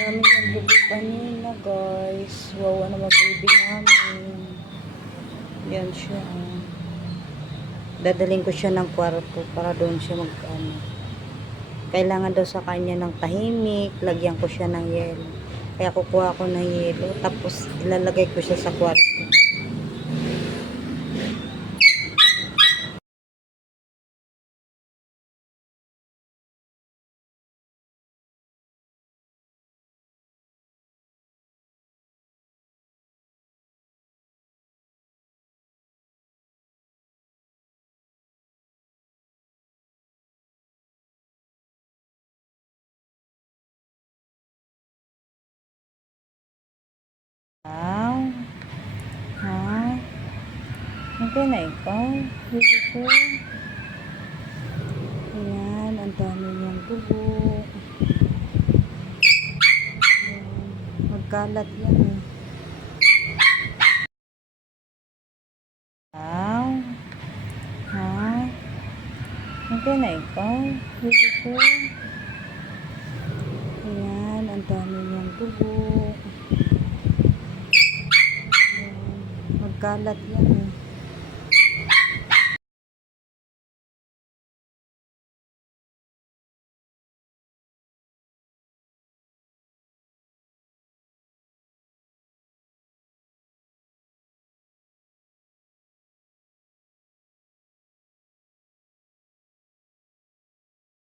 Dami yung bubo kanina, guys. Wawa na baby namin. Yan siya. oh. Dadaling ko siya ng kwarto para doon siya mag ano. Kailangan daw sa kanya ng tahimik. Lagyan ko siya ng yelo. Kaya kukuha ko ng yelo. Tapos ilalagay ko siya sa kwarto. Okay na ikaw. Baby ko. Ayan, ang dami niyang dugo. Magkalat yan eh. Wow. Ha? Okay na ikaw. Baby ko. Ayan, ang dami niyang dugo. Magkalat yan eh.